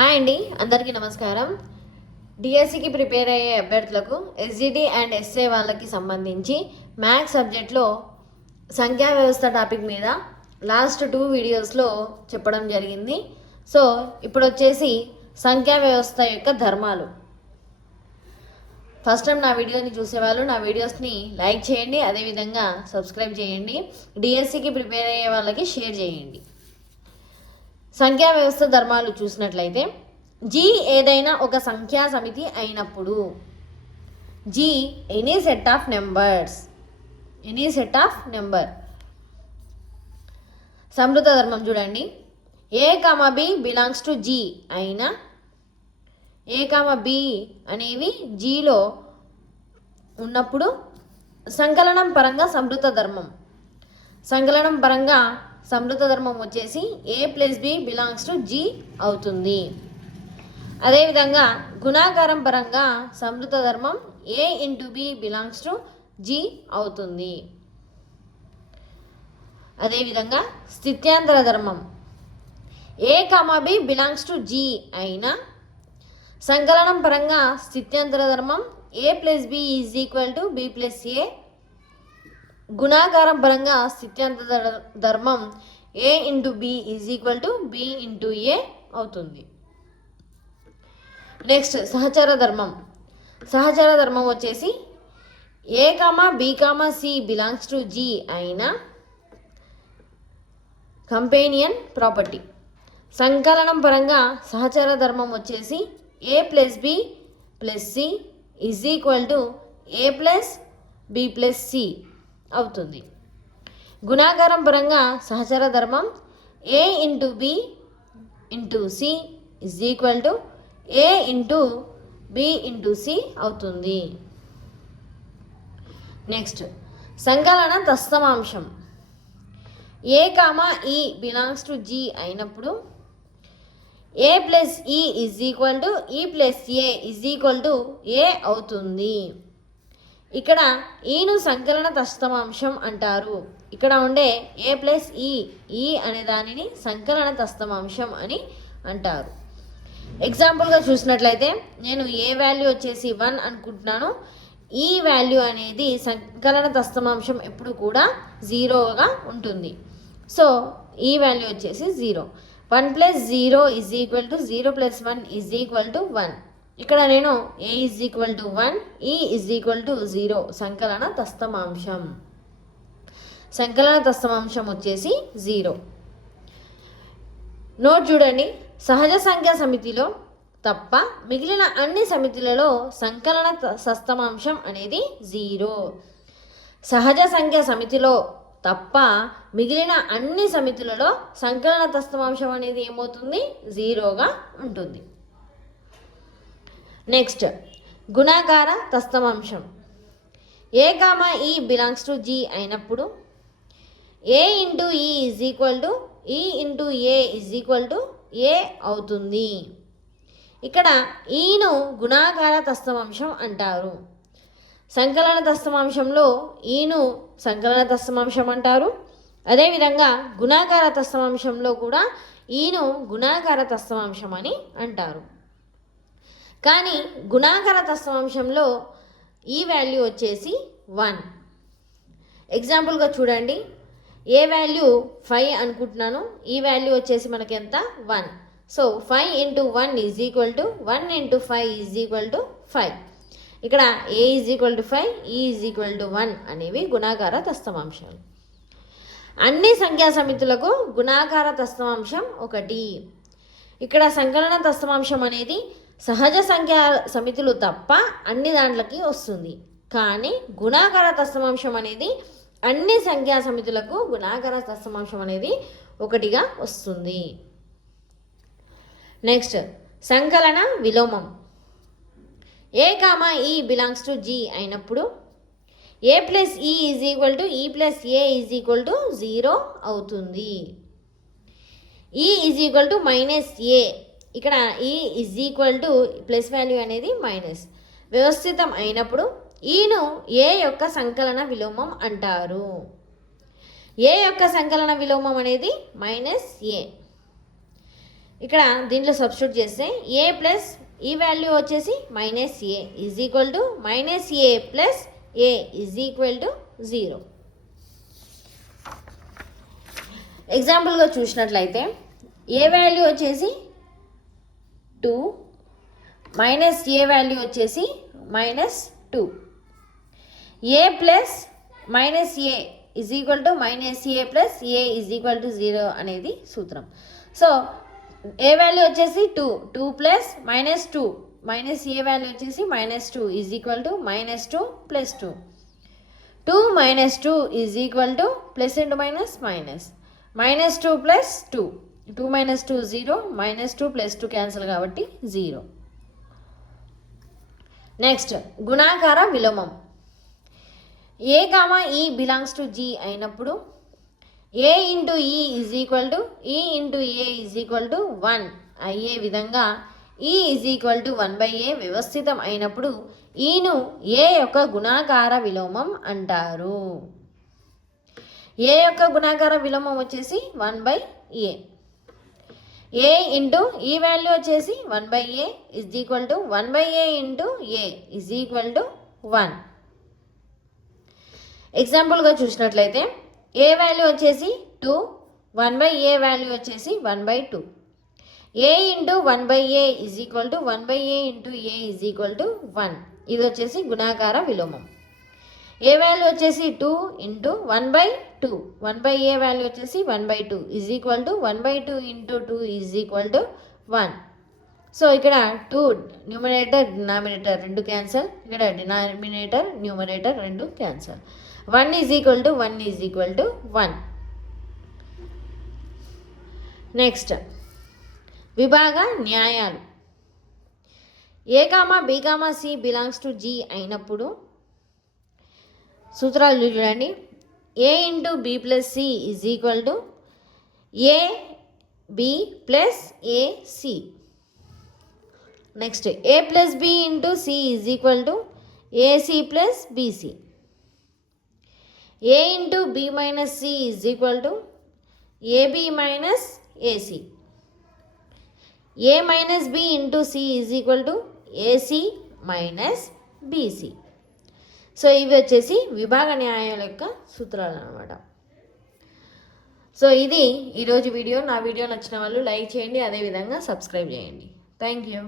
Hi అండి, అందరికీ నమస్కారం. డిఎస్సికి ప్రిపేర్ అయ్యే అభ్యర్థులకు ఎస్జిటి అండ్ ఎస్ఏ వాళ్ళకి సంబంధించి మ్యాథ్స్ సబ్జెక్ట్లో సంఖ్యా వ్యవస్థ టాపిక్ మీద లాస్ట్ 2 వీడియోస్లో చెప్పడం జరిగింది. సో ఇప్పుడు వచ్చేసి సంఖ్యా వ్యవస్థ యొక్క ధర్మాలు. ఫస్ట్ టైం నా వీడియోని చూసేవాళ్ళు నా వీడియోస్ని లైక్ చేయండి, అదేవిధంగా సబ్స్క్రైబ్ చేయండి. డిఎస్సికి ప్రిపేర్ అయ్యే వాళ్ళకి షేర్ చేయండి. సంఖ్యా వ్యవస్థ ధర్మాలు చూసినట్లయితే జీ ఏదైనా ఒక సంఖ్యా సమితి అయినప్పుడు, Z any set of number. సమృద్ధ ధర్మం చూడండి, A comma B belongs to Z అయినా ఏ కామ బి అనేవి జీలో ఉన్నప్పుడు సంకలనం పరంగా సమృద్ధ ధర్మం. సంకలనం పరంగా సమృద్ధ ధర్మం వచ్చేసి A plus B belongs to Z అవుతుంది. అదేవిధంగా గుణాకారం పరంగా సమృద్ధ ధర్మం A into B belongs to Z అవుతుంది. అదేవిధంగా స్థిత్యాంతర ధర్మం A comma B belongs to Z అయినా సంకలనం పరంగా స్థిత్యాంతర ధర్మం A plus B is equal to B plus A. గుణాకారం పరంగా స్థిత్యాంతర ధర్మం A into B is equal to B into A అవుతుంది. నెక్స్ట్ సహచర ధర్మం. సహచర ధర్మం వచ్చేసి A comma B comma C belongs to Z అయినా కంపెనియన్ ప్రాపర్టీ. సంకలనం పరంగా సహచర ధర్మం వచ్చేసి A plus B plus C is equal to A plus B plus C అవుతుంది. గుణాకారం పరంగా సహచర ధర్మం A into B into C is equal to A into B into C అవుతుంది. నెక్స్ట్ సంకలన తస్తమాంశం. A comma E belongs to Z అయినప్పుడు A plus E is equal to E plus A is equal to A అవుతుంది. ఇక్కడ ఈను సంకలన తస్తమాంశం అంటారు. ఇక్కడ ఉండే ఏ plus ఈ అనే దానిని సంకలన తస్తమాంశం అని అంటారు. ఎగ్జాంపుల్గా చూసినట్లయితే నేను ఏ వాల్యూ వచ్చేసి 1 అనుకుంటున్నాను. ఈ వాల్యూ అనేది సంకలన తస్తమాంశం ఎప్పుడు కూడా 0గా ఉంటుంది. సో ఈ వాల్యూ వచ్చేసి 0. 1 + 0 is equal to 0 + 1 is equal to 1. ఇక్కడ నేను ఏ ఈజ్ ఈక్వల్ టు 1, ఈ ఈజ్ ఈక్వల్ టు 0 సంకలన తస్తమాంశం. సంకలన తస్తమాంశం వచ్చేసి 0. నోట్ చూడండి, సహజ సంఖ్యా సమితిలో తప్ప మిగిలిన అన్ని సమితులలో సంకలన తస్తమాంశం అనేది 0. సహజ సంఖ్యా సమితిలో తప్ప మిగిలిన అన్ని సమితులలో సంకలన తస్తమాంశం అనేది ఏమవుతుంది? 0గా ఉంటుంది. నెక్స్ట్ గుణాకార తస్తమాంశం. A comma E belongs to Z అయినప్పుడు A into E is equal to E into A is equal to A అవుతుంది. ఇక్కడ ఈను గుణాకార తస్తమాంశం అంటారు. సంకలన తస్తమాంశంలో ఈను సంకలన తస్తమాంశం అంటారు. అదేవిధంగా గుణాకార తస్తమాంశంలో కూడా ఈను గుణాకార తస్తమాంశం అని అంటారు. కానీ గుణాకార తస్తమాంశంలో ఈ వాల్యూ వచ్చేసి 1. ఎగ్జాంపుల్గా చూడండి, ఏ వాల్యూ 5 అనుకుంటున్నాను. ఈ వాల్యూ వచ్చేసి మనకి ఎంత? 1. So 5 × 1 is equal to 1 × 5 is equal to 5. ఇక్కడ ఏ ఈజ్ ఈక్వల్ టు 5, ఈ ఈజ్ ఈక్వల్ టు 1 అనేవి గుణాకార తస్తమాంశాలు. అన్ని సంఖ్యా సమితులకు గుణాకార తస్తమాంశం 1. ఇక్కడ సంకలన తస్తమాంశం అనేది సహజ సంఖ్యా సమితులు తప్ప అన్ని దాంట్లకి వస్తుంది. కానీ గుణాకార తస్తమాంశం అనేది అన్ని సంఖ్యా సమితులకు గుణాకార తస్తమాంశం అనేది 1గా వస్తుంది. నెక్స్ట్ సంకలన విలోమం. ఏ comma E belongs to Z అయినప్పుడు ఏ ప్లస్ ఈ is equal to E plus A is equal to 0 అవుతుంది. ఈ ఈజ్ ఈక్వల్ టు -a. ఇక్కడ ఈ is equal to plus value అనేది మైనస్. వ్యవస్థితం అయినప్పుడు ఈను ఏ యొక్క సంకలన విలోమం అంటారు. ఏ యొక్క సంకలన విలోమం అనేది -a. ఇక్కడ దీంట్లో సబ్స్టిట్యూట్ చేస్తే ఏ ప్లస్ ఈ వాల్యూ వచ్చేసి minus A is equal to minus A plus A is equal to 0. ఎగ్జాంపుల్గా చూసినట్లయితే ఏ వాల్యూ వచ్చేసి 2 మైనస్ ఏ వాల్యూ వచ్చేసి -2. A plus minus A is equal to minus A plus A is equal to 0 అనేది సూత్రం. So ఏ value వచ్చేసి 2 plus -2 minus ఏ value వచ్చేసి -2 is equal to -2 plus 2. 2 minus 2 is equal to plus into minus -2 plus 2. 2 minus 2 0, -2 plus 2 cancel కాబట్టి 0. Next గుణాకార విలోమం. ఏ comma E belongs to Z అయినప్పుడు A into E is equal to E into A is equal to 1 అయ్యే విధంగా ఈ is equal to 1/a వ్యవస్థితం అయినప్పుడు ఈను ఏ యొక్క గుణాకార విలోమం అంటారు. ఏ యొక్క గుణాకార విలోమం వచ్చేసి 1/a. ఏ ఇంటూ ఈ వాల్యూ వచ్చేసి 1/a is equal to 1/a into A is equal to 1. ఎగ్జాంపుల్గా చూసినట్లయితే ఏ వాల్యూ వచ్చేసి 2, 1/a వాల్యూ వచ్చేసి 1/2. A into 1/a is equal to 1/a into A is equal to 1. ఇది వచ్చేసి గుణాకార విలోమం. ఏ వాల్యూ వచ్చేసి 2 ఇంటూ 1/2, 1/a వాల్యూ వచ్చేసి 1/2 is equal to 1/2 into 2 is equal to 1. So ఇక్కడ 2 న్యూమరేటర్ డినామినేటర్ రెండు క్యాన్సల్, ఇక్కడ డినామినేటర్ న్యూమరేటర్ రెండు cancel. 1 is equal to 1 is equal to 1. Next విభాగ న్యాయాలు. A comma B comma C belongs to Z అయినప్పుడు సూత్రాలు చూడండి. A into B plus C is equal to A B plus A C. Next A plus B into C is equal to AC plus BC. A into B minus C is equal to AB minus AC. A minus B into C is equal to AC minus BC. So ఇవి వచ్చేసి విభాగ న్యాయాల యొక్క సూత్రాలు అన్నమాట. So ఇది ఈరోజు video. నా video నచ్చిన వాళ్ళు లైక్ చేయండి, అదేవిధంగా సబ్స్క్రైబ్ చేయండి. Thank you.